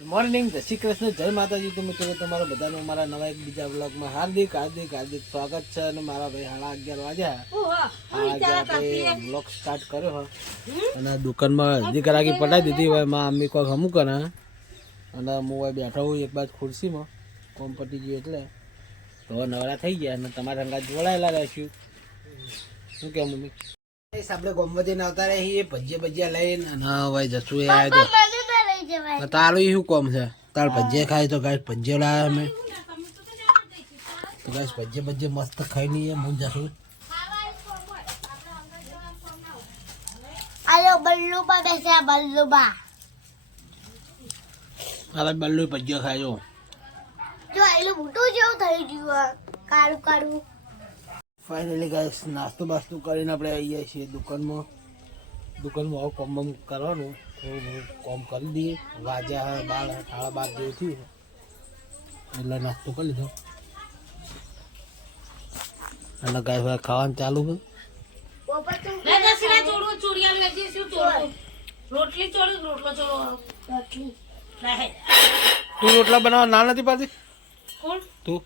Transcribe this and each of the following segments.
Morning જય શ્રી કૃષ્ણ જય માતાજી. તો મિત્રો તમારા બધાનું મારા નવા એક બીજા બ્લોગમાં હાર્દિક સ્વાગત છે. અને મારા ભાઈ 11:30 વાગ્યા બ્લોગ સ્ટાર્ટ કર્યો અને દુકાનમાં હજી કરાકી પટાઈ દીધી હોય. માં અમ્મી કોઈ હમું કરે અને હું હોય બેઠો હું એક બાજુ ખુરશીમાં કોમ પટી ગયું એટલે તો નવરા થઈ ગયા અને તમારા અંગા જોડાયેલા રહેશું. શું કે મમ્મી આપણે ગોમમાં જઈને આવતા રહીએ ભજીયા લઈને અને હવે જશું એ આવ્યો તો તારું શું કોમ છે? તાર ભજીયા ખાય તો ગાય ભજીયા લાવ્યા અમે તો ગાય ભજીયા મસ્ત ખાઈ લઈએ. હું જશું બલ્લુ ભજીયા ખાજો. ફાઇનલી ગાઈસ નાસ્તો બાસ્તો કરીને આપણે આવીએ છીએ દુકાનમાં આવું કોમ બમ કરવાનું. થોડું કોમ કરી દઈએ. વાજ્યા 12:30 જેવું થયું એટલે નાસ્તો કરી લીધો અને ગાય ખાવાનું ચાલુ છે. તું રોટલા બનાવવા ના નથી પાડતી? તું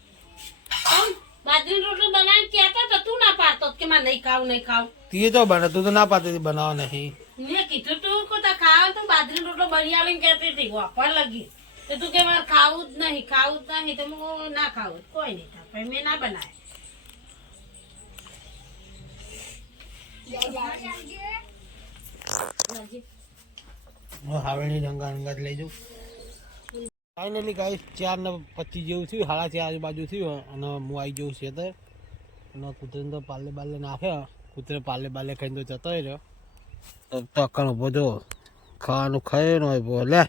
બાજરીનો રોટલો બનાવીને કહેતો તો તું ના પાડતો કે માં નહીં ખાવ તીએ તો બને તું તો ના પાડતી બનાવવા નહીં. મેં કીધું તું કે ખાવ તો બાજરીનો રોટલો બરિયાળીને કહેતી હતી વાપર લગી તો તું કે મારે ખાવું જ નહીં તો હું ના ખાવું કોઈ નહીં થાય મેં ના બનાવે. હાવેણી રંગા લઈ જાઉં. ફાઇનલી ગાઈસ 4:25 જેવું થયું, 4:30 આજુબાજુ થયું અને હું આવી જઉં છે તો અને કૂતરીને તો પાલે નાખ્યા. કૂતરે પાલે ખાઈને તો જતો રહ્યો તો અક્કણ ઉભો જો ખાવાનું ખાય ન હોય બોલ લે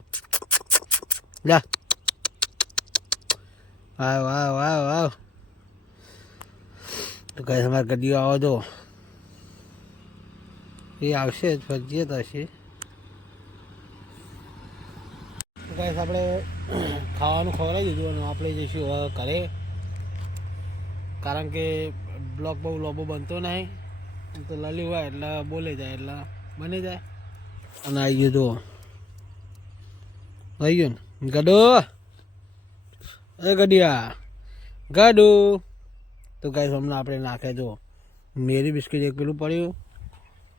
આવ તો ગાઈસ અમારે ગડીઓ આવો જો એ આવશે જ ફરજિયાત હશે. ગાઈસ આપણે ખાવાનું ખવડાવી દીધું અને આપણે જઈશું હવે ઘરે, કારણ કે બ્લોગ બહુ લોબો બનતો નહીં તો લલી હોય એટલે બોલે જાય એટલે બની જાય. અને આવી ગયો જો આવી ગયો ને ગડો ગડિયા ગડુ. તો ગાઈસ હમણાં આપણે નાખે જો મેરી બિસ્કિટ એક પેલું પડ્યું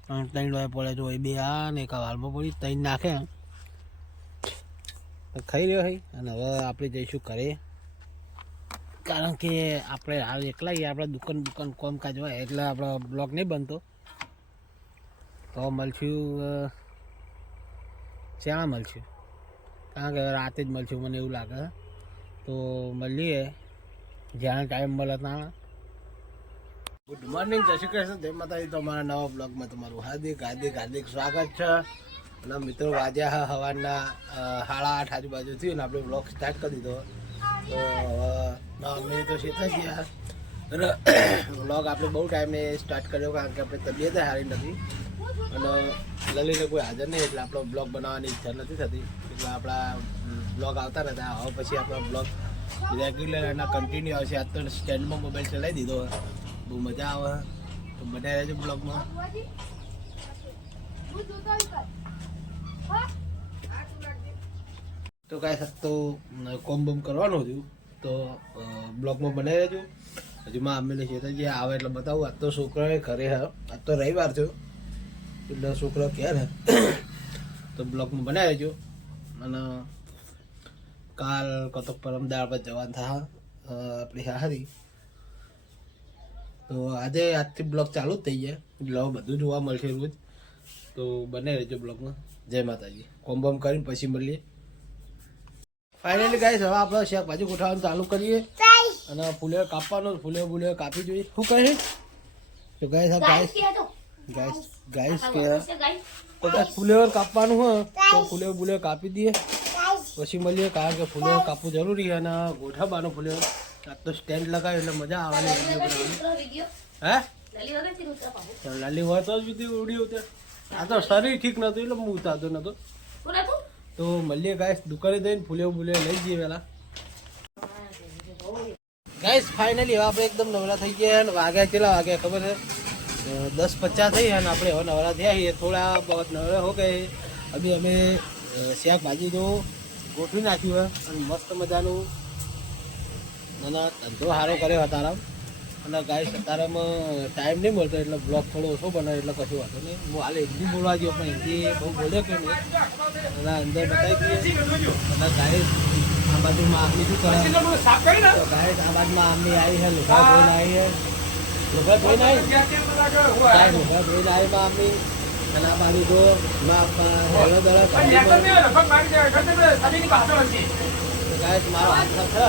અને 3 ડોય પડે જો એ બે આ ને એક હાલમાં પડી 3 નાખે ખાઈ રહ્યો હોય. અને હવે આપણે જઈશું ઘરે, કારણ કે આપણે હાલ એકલા આપણે દુકાન કોમકાજ હોય એટલે આપણો બ્લોગ નહીં બનતો. તો મળશું ક્યાં મળશું, કારણ કે રાતે જ મળશું મને એવું લાગે. તો મળીએ જ્યાં ટાઈમ મળે ત્યાં. ગુડ મોર્નિંગ જય શ્રી કૃષ્ણ જય માતાજી. તો અમારા નવા બ્લોગમાં તમારું હાર્દિક સ્વાગત છે. અને મિત્રો વાજ્યા સવારના 8:30 આજુબાજુ થયું ને આપણે બ્લોગ સ્ટાર્ટ કરી દીધો. તો અમે તો શેતા ગયા બ્લોગ આપણે બહુ ટાઈમે સ્ટાર્ટ કર્યો, કારણ કે આપણે તબિયત સારી નથી અને લલીને કોઈ હાજર નહીં એટલે આપણો બ્લોગ બનાવવાની ઈચ્છા નથી થતી એટલે આપણા બ્લોગ આવતા નતા. હવે પછી આપણો બ્લોગ રેગ્યુલર એના કન્ટિન્યુ આવશે. આજ તો સ્ટેન્ડમાં મોબાઈલ ચલાવી દીધો, બહુ મજા આવે. તો બનાવી રહેજો બ્લોગમાં. તો કાંઈ તો કોમ બમ કરવાનું હતું તો બ્લોગમાં બનાવી રહેજો. હજુ માં અમ્મીને છે જે આવે એટલે બતાવું. આજ તો છોકરાએ ઘરે આજ તો રવિવાર થયો એટલે છોકરો કહે ને તો બ્લોગમાં બનાવી રહેજો. અને કાલ કતક પરમ દાળ પર જવાનું થાય આપણી હારી. તો આજથી બ્લોગ ચાલુ જ થઈ જાય એટલે બધું જોવા મળશે રોજ. તો બનાવી રહેજો બ્લોગમાં. જય માતાજી. કોમ બમ કરીને પછી મળીએ. ફાઇનલી ગાઈસ હવે આપણે શાકભાજી ગોઠવવાનું ચાલુ કરીએ અને ફૂલે કાપવાનો ફૂલે કાપી જોઈએ. શું કહે તો ગાઈસ કે તો ફૂલે કાપવાનું હોય તો ફૂલે કાપી દઈએ પછી મળીએ, કારણ કે ફૂલે કાપવું જરૂરી છે અને ગોઠવવાનું ફૂલે. આ તો સ્ટેન્ડ લગાવ્યું એટલે મજા આવવાની વિડીયો બનાવવાની. હે લાલી હોય તો જ વિડીયો ઉતાર. આ તો શરીર ઠીક નતું એટલે હું ઉતારતો નતો. તો મળીએ ગાઈસ દુકાને જઈને ફૂલે લઈ જઈએ પહેલાં. ગાઈસ ફાઇનલી હવે આપણે એકદમ નવરા થઈ ગયા અને વાગ્યા કેટલા વાગ્યા ખબર છે? 10:50 થઈ અને આપણે હવે નવરા થયા છીએ. થોડા બહુ નવરા હો ગए. अभी हमें शाक भाजी जो ગોઠવી નાખ્યું હોય અને મસ્ત મજાનું અને ધંધો સારો કર્યો તારા. અને ગાઈસ અત્યારેમાં ટાઈમ નહીં મળતો એટલે બ્લોગ થોડો ઓછો બનાવે એટલે કશું વાંધો નહીં. હું હાલ હિન્દી બોલવા ગયો પણ હિન્દી બહુ બોલ્યો કે નહીં એના અંદર બતાવી દઈએ. અને ગાઈસ આ બાજુમાં આમની શું કરે તો ગાઈસ આ બાજુમાં આમની આવી છે લુગા ધોઈને આવી છે. લુગા ધોઈને આવી ગાઈસ લુગા ધોઈને આવી માં આમની. અને આ બાજુ જો હેલો દડા ગાઈસ મારો હાથ છે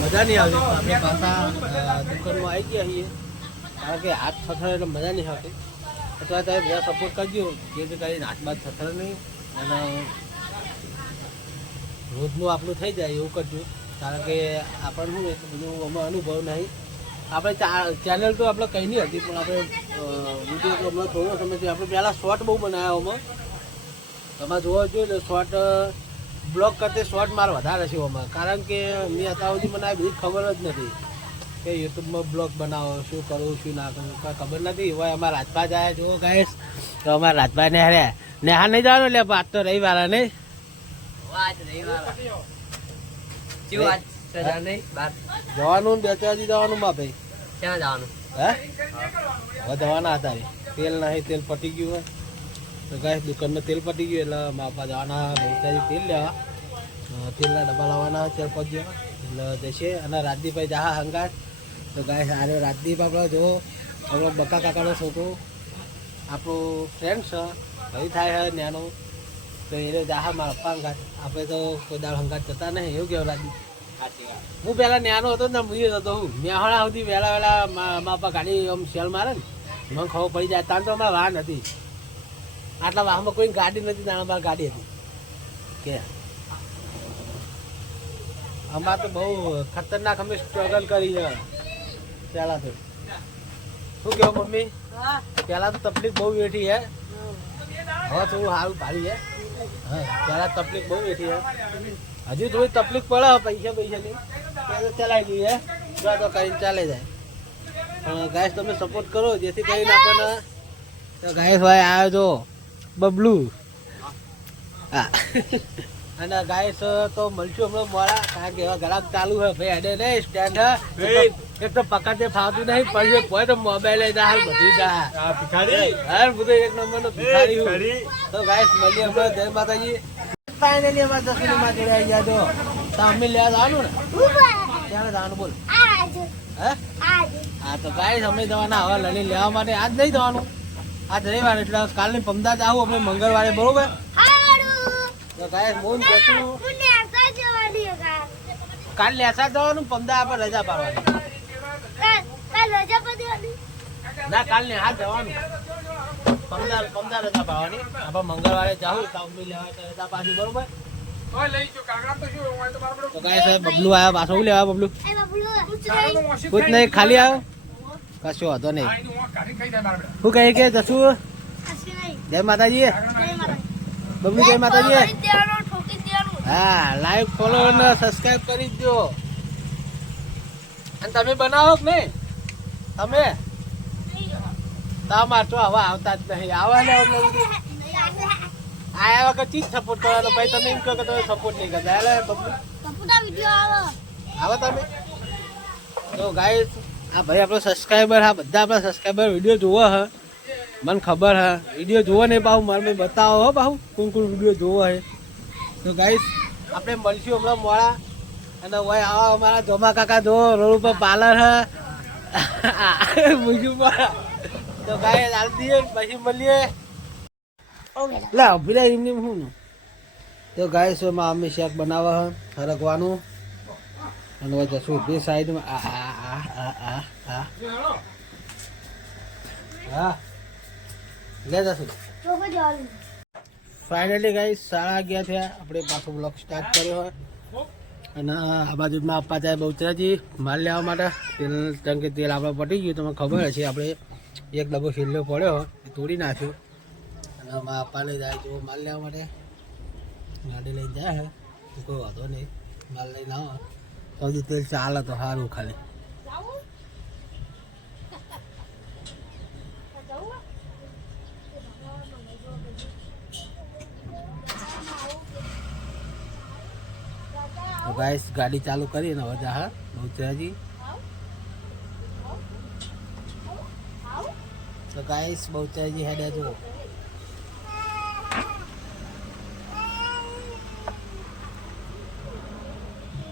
મજા નહીં આવતી. આપણે પાછા દુકાનમાં આવી ગયા છીએ કારણ કે હાથ થથડે એટલે મજા નહીં આવતી. અથવા તમે બધા સપોર્ટ કરજો જેથી કરીને હાથ બાદ થથડે નહીં અને રોજનું આપણું થઈ જાય એવું કરજો. કારણ કે આપણને શું એટલું બધું આમાં અનુભવ નહીં. આપણે ચેનલ તો આપણે કંઈ નહીં હતી પણ આપણે વિડીયો તો હમણાં થોડો સમયથી આપણે પહેલાં શોર્ટ બહુ બનાવ્યા આમાં તમે જોવા જોઈએ ને શોર્ટ બ્લોગ કરતી શોર્ટ માર વધારે છે આમાં. કારણ કે મેં અત્યાર સુધી મને આ બધી ખબર જ નથી કે યુટ્યુબમાં બ્લોગ બનાવો શું કરવું શું ના કરવું કાંઈ ખબર નથી. હવે અમારા રાજભા જાય જુઓ ગાઈસ તો અમારા રાજભા નેહા નહીં જવાનું એટલે આજ તો રવિવાર નહીં જવાનું 2-4 દી જવાનું માં ભાઈ. ક્યાં જવાનું હે હવે જવાના હતા તેલ નહીં તેલ પટી ગયું હોય તો ગાઈસ દુકાનમાં તેલ પટી ગયું એટલે માપા જવાના બહુ તેલ લેવા તેલના ડબ્બા લાવવાના 4-5 જેવા એટલે જશે. અને રાજદીપભાઈ જાહા હંગાટ તો ગાઈસ આરે રાજદીપ આપણે જો આપણો બકા કાકાનો છોકરો આપણો ફ્રેન્ડ છે ભાઈ થાય છે નાનો તો એને જાહા મારા પપ્પા હંગાટ. આપણે તો કોઈ દાળ હંગાટ જતા નહીં એવું કહેવું રાજદીપ. હું પહેલાં નાનો હતો ને મૂલ્ય હતો હું મેહાણા સુધી વહેલા મારા પપ્પા ગાડી આમ સેલ મારે ને મને ખબર પડી જાય તાન તો અમારે વાહન હતી આટલા વાહમાં કોઈ ગાડી નથી નાના બાર ગાડી હતી કે અમારે તો બહુ ખતરનાક અમે સ્ટ્રગલ કરી છે પહેલાં તો. શું કહો મમ્મી પહેલાં તો તકલીફ બહુ વેઠી હે હવે થોડું સારું ભારી છે. હા પહેલાં તકલીફ બહુ વેઠી હે હજુ થોડી તકલીફ પડે પૈસાની ચલાવી દઈએ તો કરીને ચાલે જાય. પણ ગાઈસ તમે સપોર્ટ કરો જેથી કરીને આપણને તો ગાઈસ ભાઈ આવ્યો જો બબલુ હા. અને ગાઈસ તો મળશું હમણાં મોડા કારણ કે એવા ગ્રાહક ચાલુ હોય ભાઈ અડે નહીં સ્ટેન્ડ એક તો પકડતે ફાવતું નહીં પછી કોઈ તો મોબાઈલ હાલ બધું હા બધું એક નંબરનો ભિખારી હું. તો ગાઈસ મળીએ હમણાં જય માતાજી. ફાઇનલી અમારા દસમીમાં જોડે આવી ગયા જો તો અમે લેવા જવાનું ને ક્યારે જવાનું બોલ હે હા તો ગાઈસ અમે જવાના હવે લડી લેવા માટે આજ નહીં જવાનું આજ રવિવાર એટલે કાલની પમદાદ આવું અમે મંગળવારે બરોબર. તો ગાઈસ બોલ જશું કાલ લેસા જવાનું પમદા આપણે રજા પાડવાની ના કાલ ને હાથ જવાનું પમદા રજા પાડવાની આપણે મંગળવારે જાઉં તો અમે લેવા રજા પાછી બરોબર. તો ગાઈસ બબલુ આવ્યા પાછો શું લેવા બબલુ કુછ નહીં ખાલી આવ્યો કશો વાંધો નહીં. શું કહે કે જશું જય માતાજી બબલુ જય માતાજી. હા લાઈક ફોલો અને સબસ્ક્રાઇબ કરી દો. અને તમે બનાવો કે નહીં તમે તમાર તો હવે આવતા જ નહીં આવા ને આયા વખત ચીજ સપોર્ટ કરવાનો ભાઈ તમે એમ કહો કે તમે સપોર્ટ નહીં કરતા એટલે બબલુ આવો તમે. તો ગાઈસ આ ભાઈ આપણો સબસ્ક્રાઈબર હા બધા આપણા સબસ્ક્રાઈબર વિડીયો જોવો હે મને ખબર હે વિડીયો જોવો નહીં પાહું મારે મેં બતાવો હો પાહું કોણ વિડીયો જોવો હે. તો ગાઈસ આપણે મળશું હમણાં મોડા અને ભાઈ આવા અમારા જોમા કાકા જો રોડ ઉપર પાર્લર હે મૂજું પર. તો ગાઈસ હાલ દઈએ પછી મળીએ લા ઉભી રહે એમને શું. તો ગાઈસ એમાં અમે શેક બનાવવા હે હરગવાનું અને હવે જશું બે સાઈડમાં હા લે જશું. ફાઇનલી ગાઈસ 11:30 થયા આપણે પાછો બ્લોગ સ્ટાર્ટ કર્યો હોય અને આ બાજુમાં આપવા જાય બહુચરાજી માલ લેવા માટે તેલ કારણ કે તેલ આપણે પટી ગયું તમને ખબર હશે આપણે એક ડબ્બો છેલ્લો પડ્યો એ તોડી નાખ્યો અને આમાં આપવાને જાય જો માલ લેવા માટે ગાડી લઈને જાય હે કોઈ વાંધો નહીં માલ લઈને આવો તો હજી તેલ ચાલે તો સારું ખાલી. તો ગાઈસ ગાડી ચાલુ કરી ને હવે જા હા બહુચરાજી. તો ગાઈસ બહુચરાજી હેડે જો.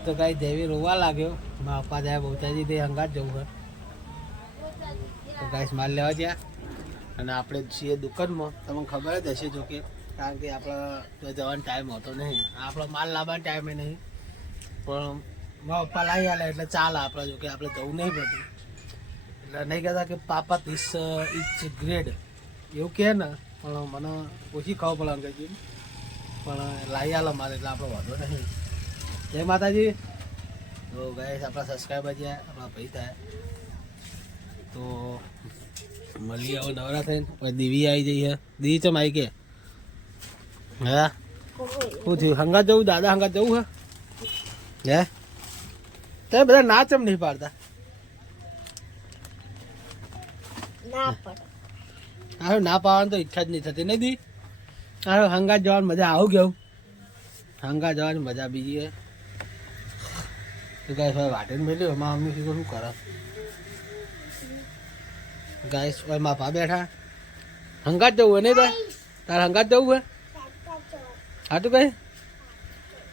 તો ગાઈ દેવી રોવા લાગ્યો. મારા પપ્પા જાય બહુચરાજી તે હંગાત જવું હોય. તો ગાઈસ માલ લેવા ગયા અને આપણે છીએ દુકાનમાં. તમને ખબર જ હશે જો કે કારણ કે આપણે જવાનો ટાઈમ હોતો નહીં, આપણો માલ લાવવાનો ટાઈમે નહીં, પણ મારા પપ્પા લાવી આલે એટલે ચાલે આપણે. જો કે આપણે જવું નહીં પડતું એટલે નહીં કહેતા કે પાપા ધીસ ઇટ્સ ગ્રેડ એવું કહે ને, પણ મને ઓછી ખાવા પડે અંગ્રેજી, પણ લાવી આલે મારે એટલે આપણો વાંધો નહીં. જય માતાજી. તો ગાઈસ આપણા સબસ્ક્રાઈબર છે, આપણા ભાઈ થાય. તો મળીએ હવે નવરા થઈને. પછી દીવી આવી જઈએ. દીવી ચમ આવી કે હા શું થયું? હંગાત જવું? દાદા હંગાત જવું હે? તે બધા ના ચમ નહીં પાડતા? ના પાડવાની તો ઈચ્છા જ નહીં થતી નહીં દી. હંગાત જવાની મજા આવું કેવું? હંગાત જવાની મજા બીજી હે. તો ગાઈસ હવે વાટેને મેલ્યો. મારા મમ્મી કીધું શું કરે? ગાઈસ હવે મારા ભા બેઠા. હંગાત જવું હોય નહીં તાર? તાર હંગાત જવું હોય? હા તું કઈ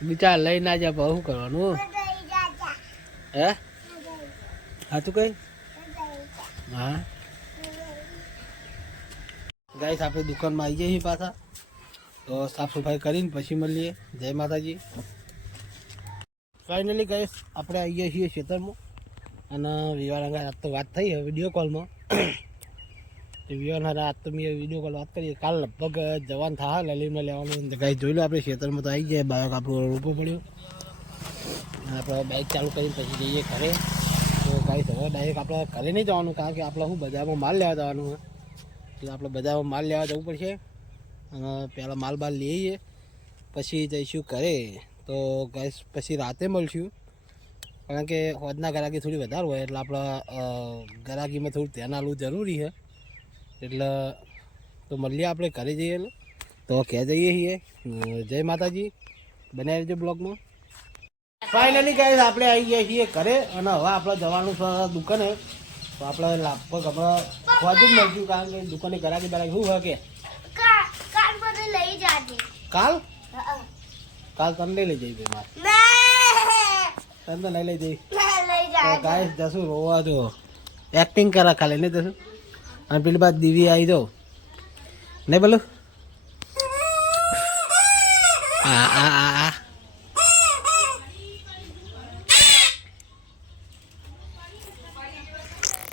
બિચાર લઈ ના જા શું કરવાનું હે? હા તું કઈ હા. ગાઈસ આપણે દુકાનમાં આવી જઈએ પાછા. તો સાફ સફાઈ કરીને પછી મળીએ. જય માતાજી. ફાઇનલી ગાઈસ આપણે આવી ગયા છીએ ખેતરમાં અને વિવાહ અંગે આજ તો વાત થઈ વિડીયો કોલમાં. વિવાહ આજ તો મેં વિડીયો કોલ વાત કરીએ. કાલ લગભગ જવાન થાય લલીમને લેવાનું. ગાઈસ જોઈ લો આપણે ખેતરમાં તો આવી જાય. બાઇક આપણું રોપો પડ્યો. આપણે બાઇક ચાલુ કરીને પછી જઈએ ઘરે. તો ગાઈસ હવે ડાયરેક્ટ આપણે ઘરે નહીં જવાનું કારણ કે આપણે શું બજારમાં માલ લેવા જવાનું હોય એટલે આપણે બજારમાં માલ લેવા જવું પડશે અને પહેલાં માલ બાલ લઈએ પછી જઈશું ઘરે. તો ગાઈસ પછી રાતે મળશું કારણ કે હોજના ગરાકી થોડી વધારે હોય એટલે આપણે ગરાકીમાં થોડું ધ્યાન આપવું જરૂરી છે. એટલે તો મળીએ આપણે ઘરે જઈએ ને તો ક્યાં જઈએ છીએ. જય માતાજી. બનાવી દેજો બ્લોગમાં. ફાઇનલી ગાઈસ આપણે આવી ગયા છીએ ઘરે અને હવે આપણે જવાનું છે દુકાને. તો આપણે લગભગ હમણાં હોજ જ મળશું કારણ કે દુકાને ગરાકી બરાકી શું હોય કે કાલ કાલ તને લઈ જઈ ભાઈ મારે તને તો નહીં લઈ જઈ. ગાઈસ જશું રોવા જો એક્ટિંગ કરા ખાલી નહીં જશું. અને પેલી બાદ દીવી આવી જાઓ નહીં બોલું આ આ આ આ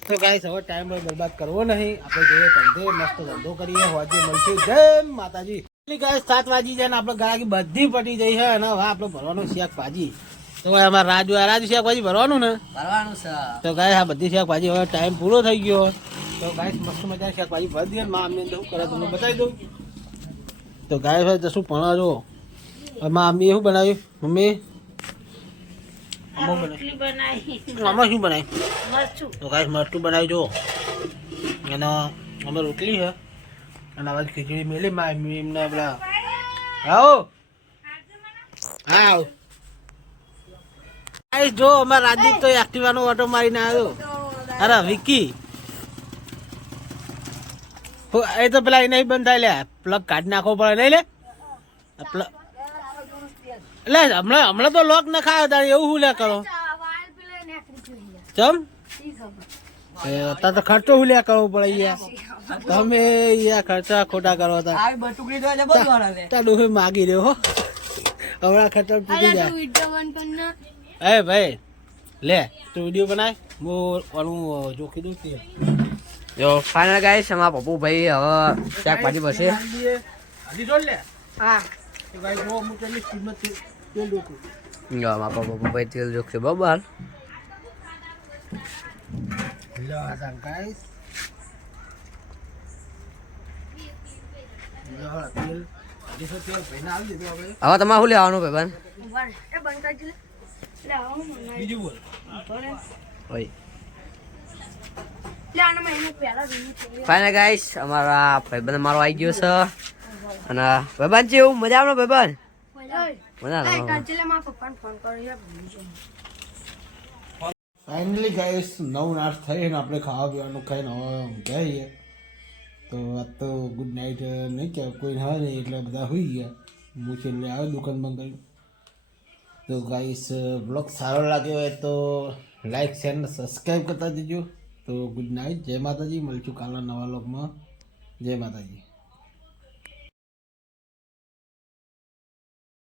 તો ગાઈસ હવે ટાઈમ બરબાદ કરવો નહીં. આપણે જોઈએ ધંધે મસ્ત ધંધો કરીએ. હોજે મળશું. જય માતાજી. ગાઈસ 7 વાગી જાય ને આપણે ગરાકી બધી પટી જઈ છે અને હવે આપણે ભરવાનું શાક ભાજી. તો ભાઈ અમારે રાજુ શાક ભાજી ભરવાનું ને ભરવાનું છે. તો ગાઈસ આ બધી શાક ભાજી હવે ટાઈમ પૂરો થઈ ગયો. તો ગાઈસ મસ્ત મજા શાક ભાજી ભરી દઈએ. માં અમને શું કરે તમને બતાવી દઉં. તો ગાઈસ ભાઈ જશું ભણવા જો. માં અમ્મી શું બનાવ્યું? મમ્મી આમાં શું બનાવ્યું? તો ગાઈસ મરચું બનાવી જો અને અમે રોટલી છે અને આવાજ ખીચડી મેલી માં એમને પેલા આવો હા આવો. ગાઈસ જો અમારા રાજદીપ તો એક્ટિવાનો ઓટો મારીને આવ્યો. અરે વિકી એ તો પેલા એને બંધ થાય લે પ્લગ કાઢી નાખવો પડે નહીં લે પ્લગ એટલે હમણાં તો લોક ન ખાયો તારે એવું શું લે કરો ચમ અત્યારે તો ખર્ચો શું લે કરવો પડે યાર. તમે યાર ખર્ચા ખોટા કરો હતા માગી રહ્યો હમણાં ખર્ચા તૂટી જાય. એ ભાઈ લે તું વિડીયો બનાય હું જોખી દઉં. જો ફાઇનલ ગાઈસ અમારા પપ્પુ ભાઈ હવે શાક ભાજી બસે જો અમારા પપ્પુ ભાઈ તેલ જોખશે બરાબર. હવે તમારે શું લેવાનું ભાઈ ફાઇનલ ગાઈસ અમારા ભાઈબંધ મારો આવી ગયો છે અને ભાઈબંધ છે એવું મજા આવે ભાઈબંધ મજા આવે ફાઇનલી ગાઈસ 9:08 થઈ ને આપણે ખાવા પીવાનું ખાઈને હવે ઊંઘાઈએ તો આજ તો ગુડ નાઇટ નહીં કહેવાય, કોઈ હોય નહીં એટલે બધા સુઈ ગયા. હું છેલ્લે આવ્યો દુકાન બંધ કરી. તો ગાઈસ બ્લોગ સારો લાગ્યો હોય તો લાઈક શેર ને સબસ્ક્રાઈબ કરતા જજો. તો ગુડ નાઇટ, જય માતાજી, મળશું કાલના નવા બ્લોગમાં. જય માતાજી.